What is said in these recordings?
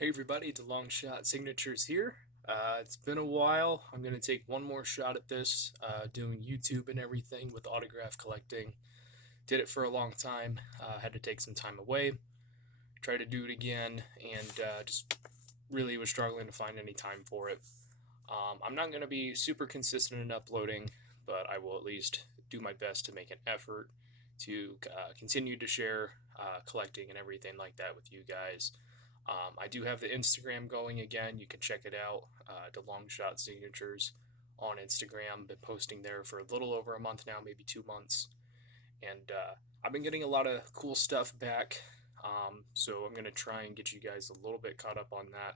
Hey everybody, the Long Shot Signatures here. It's been a while. I'm going to take one more shot at this, doing YouTube and everything with autograph collecting. Did it for a long time, had to take some time away, try to do it again, and just really was struggling to find any time for it. I'm not going to be super consistent in uploading, but I will at least do my best to make an effort to continue to share collecting and everything like that with you guys. I do have the Instagram going again. You can check it out. The Long Shot Signatures on Instagram. Been posting there for a little over a month now, maybe 2 months. And I've been getting a lot of cool stuff back. So I'm going to try and get you guys a little bit caught up on that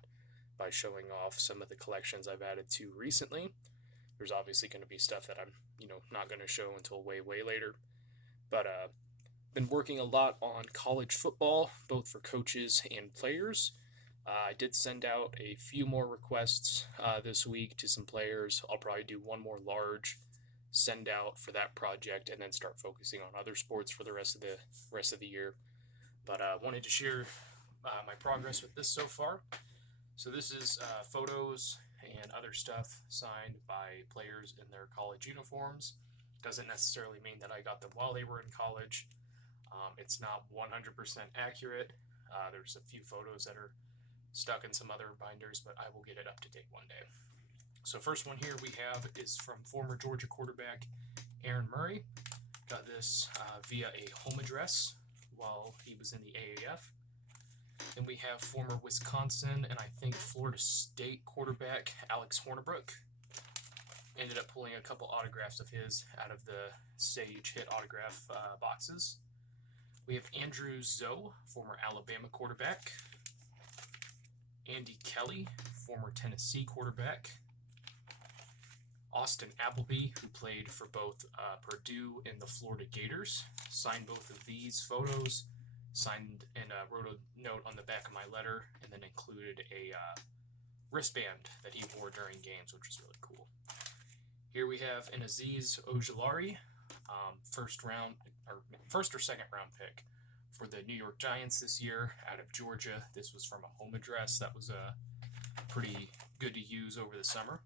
by showing off some of the collections I've added to recently. There's obviously going to be stuff that I'm, not going to show until way, way later. But been working a lot on college football, both for coaches and players. I did send out a few more requests this week to some players. I'll probably do one more large send out for that project, and then start focusing on other sports for the rest of the year. But wanted to share my progress with this so far. So this is photos and other stuff signed by players in their college uniforms. Doesn't necessarily mean that I got them while they were in college. It's not 100% accurate. There's a few photos that are stuck in some other binders, but I will get it up to date one day. So first one here we have is from former Georgia quarterback Aaron Murray. Got this via a home address while he was in the AAF. Then we have former Wisconsin and I think Florida State quarterback Alex Hornibrook. Ended up pulling a couple autographs of his out of the Sage Hit autograph boxes. We have Andrew Zoe, former Alabama quarterback. Andy Kelly, former Tennessee quarterback. Austin Appleby, who played for both Purdue and the Florida Gators. Signed both of these photos. Signed and wrote a note on the back of my letter, and then included a wristband that he wore during games, which was really cool. Here we have an Aziz Ojulari, first or second round pick for the New York Giants this year out of Georgia. This was from a home address that was pretty good to use over the summer.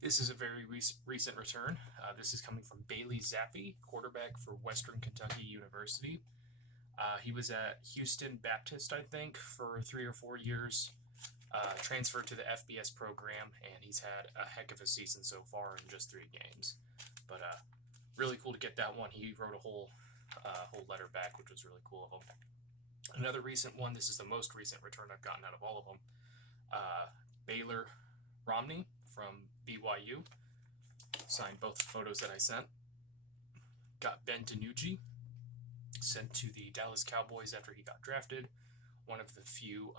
This is a very recent return. This is coming from Bailey Zappi, quarterback for Western Kentucky University. He was at Houston Baptist, I think, for 3 or 4 years. Transferred to the FBS program, and he's had a heck of a season so far in just 3 games. But really cool to get that one. He wrote a whole letter back, which was really cool of him. Another recent one. This is the most recent return I've gotten out of all of them. Baylor Romney from BYU. Signed both the photos that I sent. Got Ben DiNucci, sent to the Dallas Cowboys after he got drafted. One of the few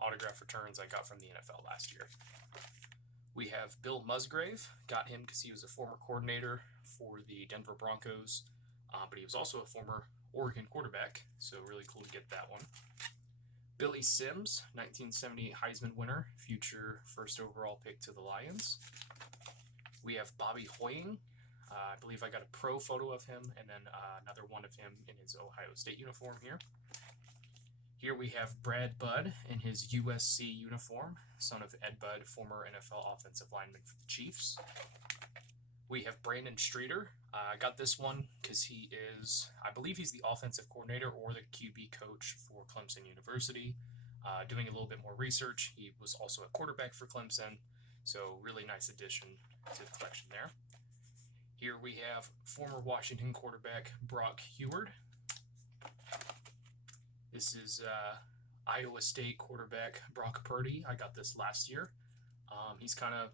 autograph returns I got from the NFL last year. We have Bill Musgrave. Got him because he was a former coordinator for the Denver Broncos, but he was also a former Oregon quarterback, so really cool to get that one. Billy Sims, 1978 Heisman winner, future first overall pick to the Lions. We have Bobby Hoying. I believe I got a pro photo of him, and then another one of him in his Ohio State uniform here. Here we have Brad Budd in his USC uniform, son of Ed Budd, former NFL offensive lineman for the Chiefs. We have Brandon Streeter. I got this one because I believe he's the offensive coordinator or the QB coach for Clemson University. Doing a little bit more research, he was also a quarterback for Clemson, so really nice addition to the collection there. Here we have former Washington quarterback Brock Heward. This is Iowa State quarterback Brock Purdy. I got this last year. He's kind of,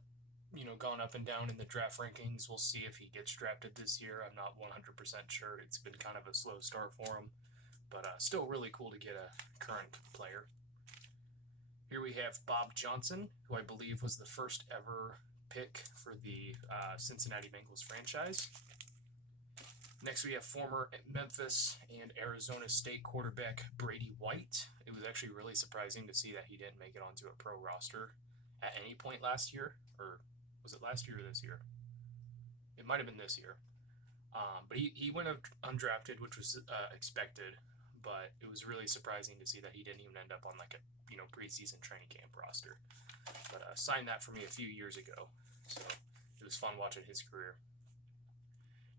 gone up and down in the draft rankings. We'll see if he gets drafted this year. I'm not 100% sure. It's been kind of a slow start for him, but still really cool to get a current player. Here we have Bob Johnson, who I believe was the first ever pick for the Cincinnati Bengals franchise. Next, we have former Memphis and Arizona State quarterback Brady White. It was actually really surprising to see that he didn't make it onto a pro roster at any point last year. Or was it last year or this year? It might have been this year. But he went undrafted, which was expected. but it was really surprising to see that he didn't even end up on like a preseason training camp roster. But signed that for me a few years ago, so it was fun watching his career.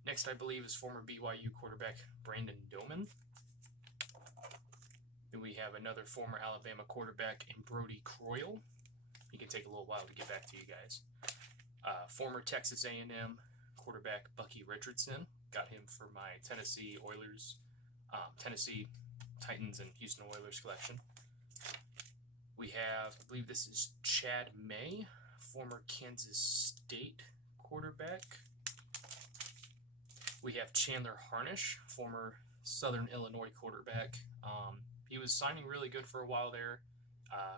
Next, I believe, is former BYU quarterback Brandon Doman. Then we have another former Alabama quarterback in Brody Croyle. He can take a little while to get back to you guys. Former Texas A&M quarterback Bucky Richardson. Got him for my Tennessee Oilers, Tennessee Titans and Houston Oilers collection. We have, I believe this is Chad May, former Kansas State quarterback. We have Chandler Harnish, former Southern Illinois quarterback. He was signing really good for a while there.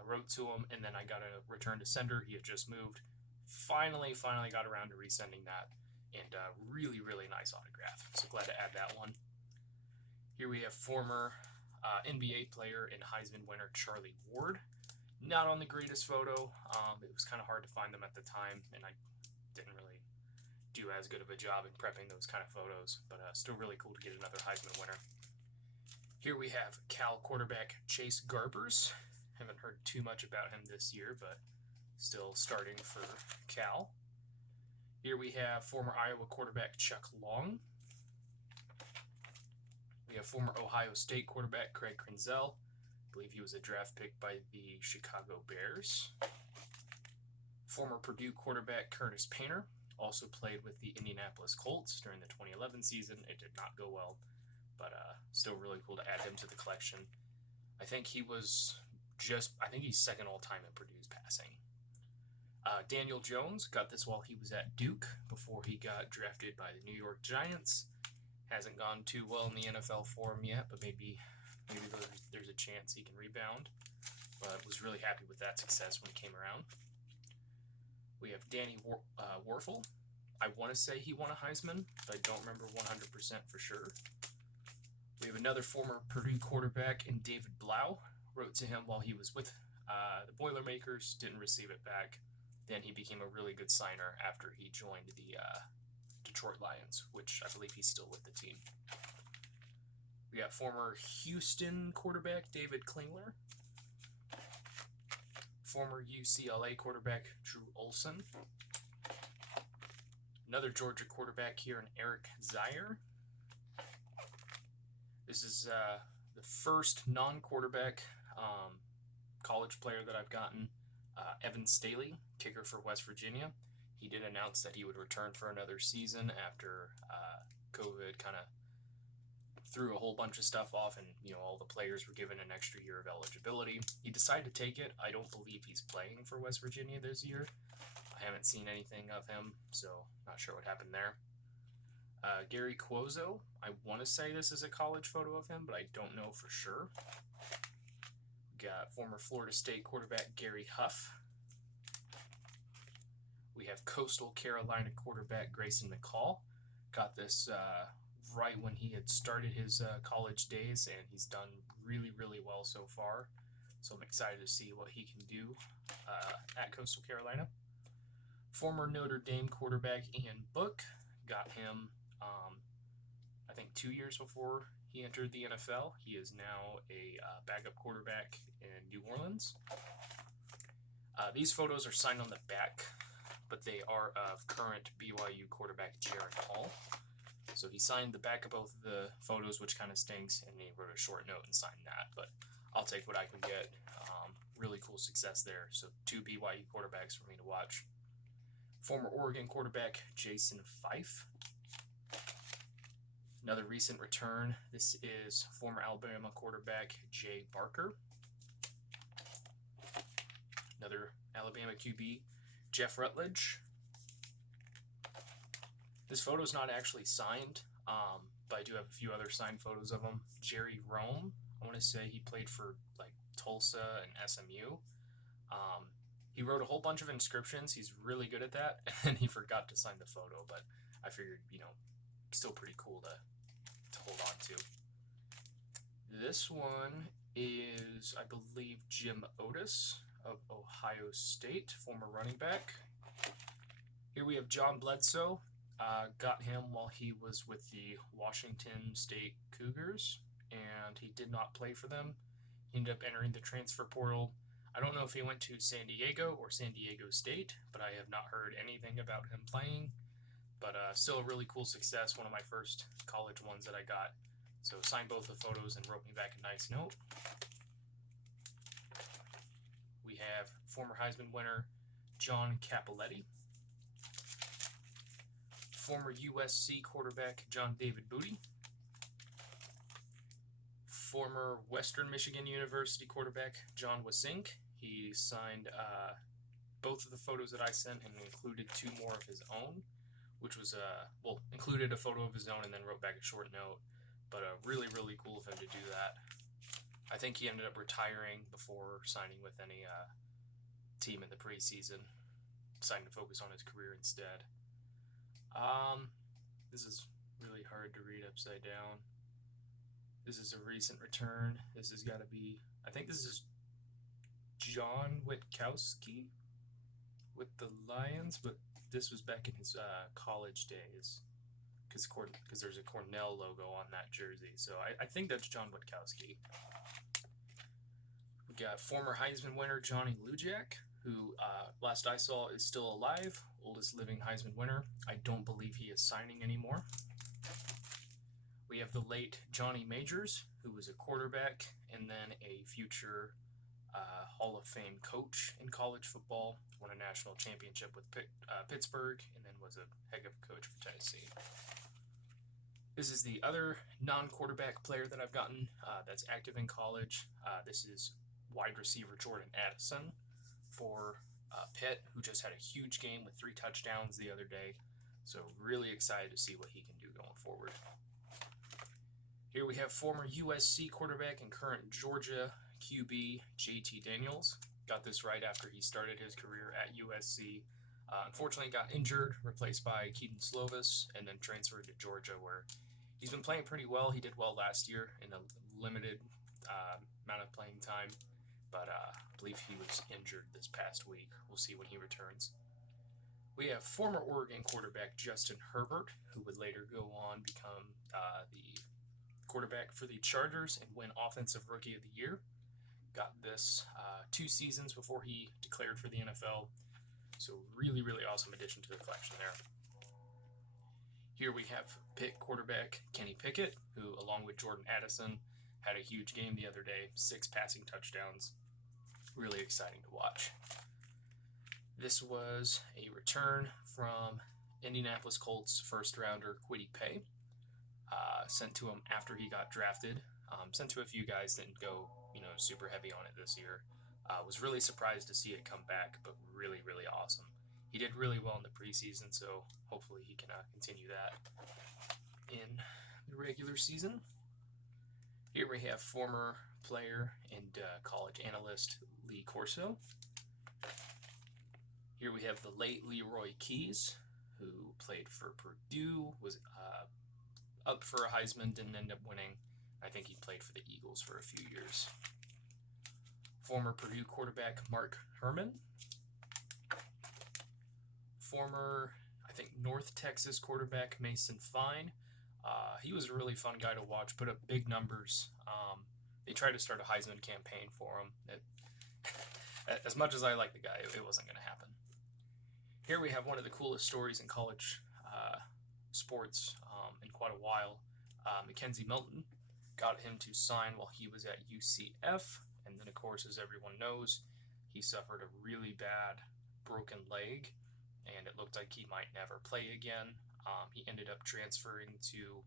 Wrote to him, and then I got a return to sender. He had just moved. Finally got around to resending that, and really, really nice autograph. So glad to add that one. Here we have former NBA player and Heisman winner Charlie Ward. Not on the greatest photo. It was kind of hard to find them at the time, and I didn't really do as good of a job in prepping those kind of photos, but still really cool to get another Heisman winner. Here we have Cal quarterback Chase Garbers. Haven't heard too much about him this year, but still starting for Cal. Here we have former Iowa quarterback Chuck Long. We have former Ohio State quarterback Craig Krenzel. I believe he was a draft pick by the Chicago Bears. Former Purdue quarterback Curtis Painter. Also played with the Indianapolis Colts during the 2011 season. It did not go well, but still really cool to add him to the collection. I think he's second all-time in Purdue's passing. Daniel Jones got this while he was at Duke before he got drafted by the New York Giants. Hasn't gone too well in the NFL for him yet, but maybe there's a chance he can rebound. But was really happy with that success when it came around. We have Danny Werfel. I want to say he won a Heisman, but I don't remember 100% for sure. We have another former Purdue quarterback in David Blau. Wrote to him while he was with the Boilermakers, didn't receive it back. Then he became a really good signer after he joined the Detroit Lions, which I believe he's still with the team. We got former Houston quarterback David Klingler. Former UCLA quarterback Drew Olson. Another Georgia quarterback here in Eric Zaire. This is the first non-quarterback college player that I've gotten. Evan Staley, kicker for West Virginia. He did announce that he would return for another season after COVID kind of threw a whole bunch of stuff off, and all the players were given an extra year of eligibility. He decided to take it. I don't believe he's playing for West Virginia this year. I haven't seen anything of him, so not sure what happened there. Gary Cuozo. I want to say this is a college photo of him, but I don't know for sure. We got former Florida State quarterback Gary Huff. We have Coastal Carolina quarterback Grayson McCall. Got this right when he had started his college days, and he's done really, really well so far. So I'm excited to see what he can do at Coastal Carolina. Former Notre Dame quarterback Ian Book. Got him, I think, 2 years before he entered the NFL. He is now a backup quarterback in New Orleans. These photos are signed on the back, but they are of current BYU quarterback Jaron Hall. So he signed the back of both of the photos, which kind of stinks, and he wrote a short note and signed that. But I'll take what I can get. Really cool success there. So 2 BYU quarterbacks for me to watch. Former Oregon quarterback Jason Fife. Another recent return. This is former Alabama quarterback Jay Barker. Another Alabama QB, Jeff Rutledge. This photo is not actually signed, but I do have a few other signed photos of him. Jerry Rome. I want to say he played for like Tulsa and SMU. He wrote a whole bunch of inscriptions. He's really good at that, and he forgot to sign the photo, but I figured, still pretty cool to hold on to. This one is, I believe, Jim Otis of Ohio State, former running back. Here we have John Bledsoe. Got him while he was with the Washington State Cougars. and he did not play for them. He ended up entering the transfer portal. I don't know if he went to San Diego or San Diego State, but I have not heard anything about him playing. But still a really cool success, one of my first college ones that I got. So signed both the photos and wrote me back a nice note. We have former Heisman winner John Cappelletti, former USC quarterback John David Booty, former Western Michigan University quarterback John Wasink. He signed both of the photos that I sent and included 2 more of his own, which was, included a photo of his own and then wrote back a short note. But really, really cool of him to do that. I think he ended up retiring before signing with any team in the preseason, deciding to focus on his career instead. This is really hard to read upside down. This is a recent return. This has got to be, I think this is John Witkowski with the Lions, but this was back in his college days, because there's a Cornell logo on that jersey. So I think that's John Witkowski. We got former Heisman winner Johnny Lujack, who last I saw is still alive, oldest living Heisman winner. I don't believe he is signing anymore. We have the late Johnny Majors, who was a quarterback and then a future Hall of Fame coach in college football, won a national championship with Pittsburgh, and then was a heck of a coach for Tennessee. This is the other non-quarterback player that I've gotten that's active in college. This is wide receiver Jordan Addison for Pitt, who just had a huge game with 3 touchdowns the other day. So really excited to see what he can do going forward. Here we have former USC quarterback and current Georgia QB JT Daniels. Got this right after he started his career at USC. Unfortunately got injured, replaced by Keaton Slovis, and then transferred to Georgia, where he's been playing pretty well. He did well last year in a limited amount of playing time, but I believe he was injured this past week. We'll see when he returns. We have former Oregon quarterback Justin Herbert, who would later go on become the quarterback for the Chargers and win Offensive Rookie of the Year. Got this 2 seasons before he declared for the NFL. So really, really awesome addition to the collection there. Here we have Pitt quarterback Kenny Pickett, who, along with Jordan Addison, had a huge game the other day, 6 passing touchdowns. Really exciting to watch. This was a return from Indianapolis Colts first rounder Kwity Paye, sent to him after he got drafted. Sent to a few guys, didn't go super heavy on it this year. Was really surprised to see it come back, but really, really awesome. He did really well in the preseason, so hopefully he can continue that in the regular season. Here we have former player and college analyst Lee Corso. Here we have the late Leroy Keys, who played for Purdue, was up for a Heisman, didn't end up winning. I think he played for the Eagles for a few years. Former Purdue quarterback Mark Herman. Former, I think, North Texas quarterback Mason Fine. He was a really fun guy to watch, put up big numbers. They tried to start a Heisman campaign for him. As much as I like the guy, it wasn't going to happen. Here we have one of the coolest stories in college sports in quite a while. Mackenzie Milton, got him to sign while he was at UCF, and then, of course, as everyone knows, he suffered a really bad broken leg, and it looked like he might never play again. He ended up transferring to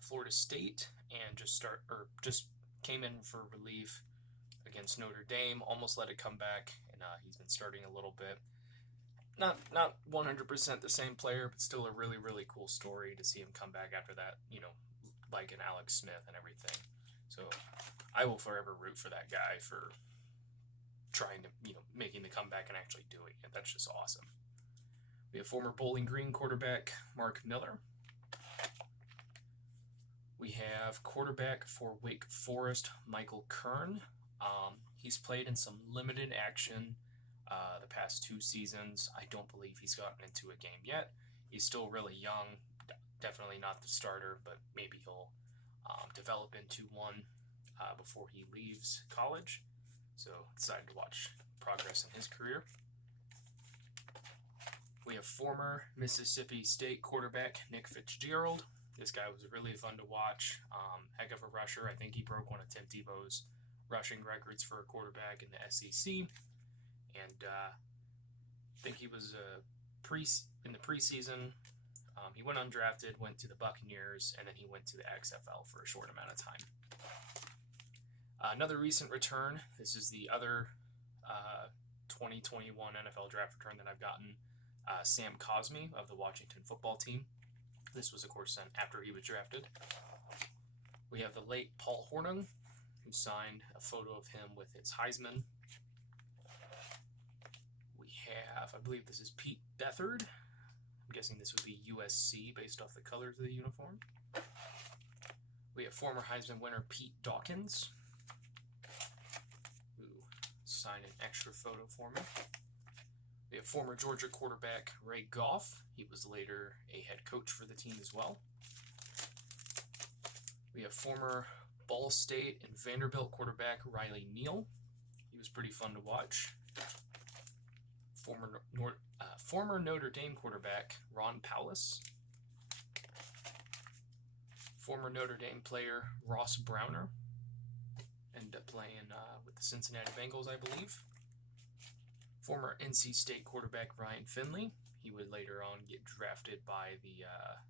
Florida State and just came in for relief against Notre Dame. Almost let it come back, and he's been starting a little bit. Not 100% the same player, but still a really, really cool story to see him come back after that, like an Alex Smith and everything. So I will forever root for that guy for trying to, making the comeback and actually doing it. That's just awesome. We have former Bowling Green quarterback Mark Miller. We have quarterback for Wake Forest Michael Kern. He's played in some limited action the past 2 seasons. I don't believe he's gotten into a game yet. He's still really young. Definitely not the starter, but maybe he'll develop into one before he leaves college. So excited to watch progress in his career. We have former Mississippi State quarterback Nick Fitzgerald. This guy was really fun to watch. Heck of a rusher. I think he broke one of Tim Tebow's rushing records for a quarterback in the SEC. And I think he was in the preseason. He went undrafted, went to the Buccaneers, and then he went to the XFL for a short amount of time. Another recent return. This is the other 2021 NFL draft return that I've gotten. Sam Cosmi of the Washington football team. This was, of course, sent after he was drafted. We have the late Paul Hornung, who signed a photo of him with his Heisman. We have, I believe this is Pete Beathard. I'm guessing this would be USC based off the colors of the uniform. We have former Heisman winner Pete Dawkins, who signed an extra photo for me. We have former Georgia quarterback Ray Goff. He was later a head coach for the team as well. We have former Ball State and Vanderbilt quarterback Riley Neal. He was pretty fun to watch. Former Notre Dame quarterback Ron Powlus. Former Notre Dame player Ross Browner. Ended up playing with the Cincinnati Bengals, I believe. Former NC State quarterback Ryan Finley. He would later on get drafted by the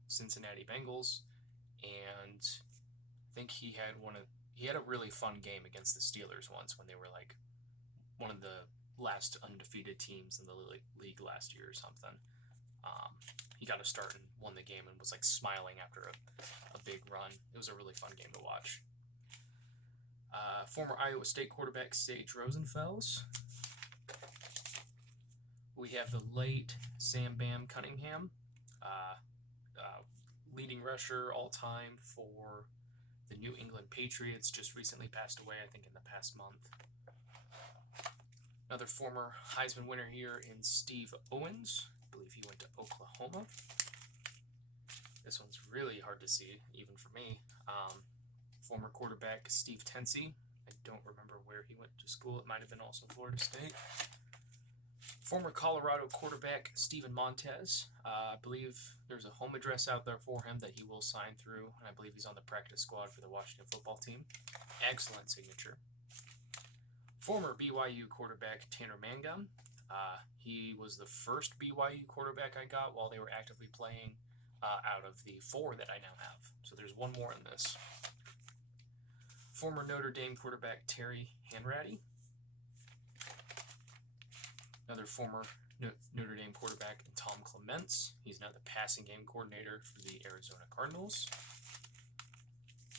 Cincinnati Bengals, and I think he had a really fun game against the Steelers once when they were like one of the last undefeated teams in the league last year or something. He got a start and won the game and was like smiling after a big run. It was a really fun game to watch. Former Iowa State quarterback Sage Rosenfels. We have the late Sam Bam Cunningham, leading rusher all time for the New England Patriots, just recently passed away, I think in the past month. Another former Heisman winner here in Steve Owens. I believe he went to Oklahoma. This one's really hard to see, even for me. Former quarterback Steve Tensey. I don't remember where he went to school. It might have been also Florida State. Former Colorado quarterback Steven Montez. I believe there's a home address out there for him that he will sign through, and I believe he's on the practice squad for the Washington football team. Excellent signature. Former BYU quarterback Tanner Mangum. He was the first BYU quarterback I got while they were actively playing out of the 4 that I now have. So there's one more in this. Former Notre Dame quarterback Terry Hanratty. Another former Notre Dame quarterback, Tom Clements. He's now the passing game coordinator for the Arizona Cardinals.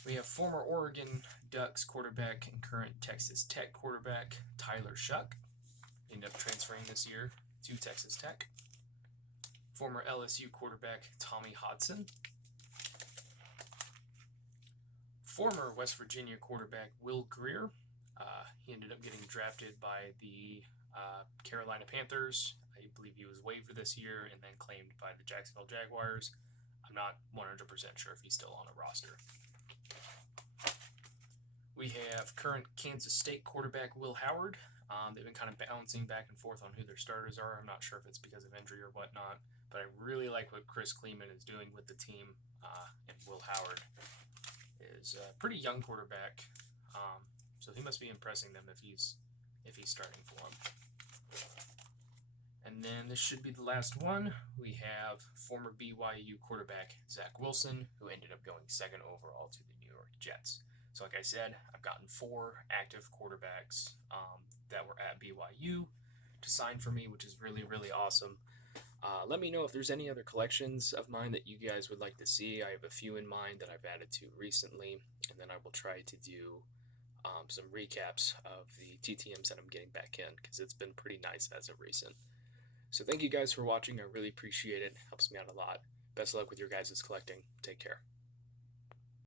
We have former Oregon Ducks quarterback and current Texas Tech quarterback, Tyler Shuck. Ended up transferring this year to Texas Tech. Former LSU quarterback, Tommy Hodson. Former West Virginia quarterback, Will Grier. He ended up getting drafted by the Carolina Panthers. I believe he was waived this year and then claimed by the Jacksonville Jaguars. I'm not 100% sure if he's still on a roster. We have current Kansas State quarterback Will Howard. They've been kind of bouncing back and forth on who their starters are. I'm not sure if it's because of injury or whatnot, but I really like what Chris Kleeman is doing with the team. And Will Howard is a pretty young quarterback, so he must be impressing them if he's starting for them. And then this should be the last one. We have former BYU quarterback Zach Wilson, who ended up going 2nd overall to the New York Jets. So like I said, I've gotten 4 active quarterbacks that were at BYU to sign for me, which is really, really awesome. Let me know if there's any other collections of mine that you guys would like to see. I have a few in mind that I've added to recently, and then I will try to do some recaps of the TTMs that I'm getting back in, because it's been pretty nice as of recent. So thank you guys for watching. I really appreciate it. Helps me out a lot. Best of luck with your guys' collecting. Take care.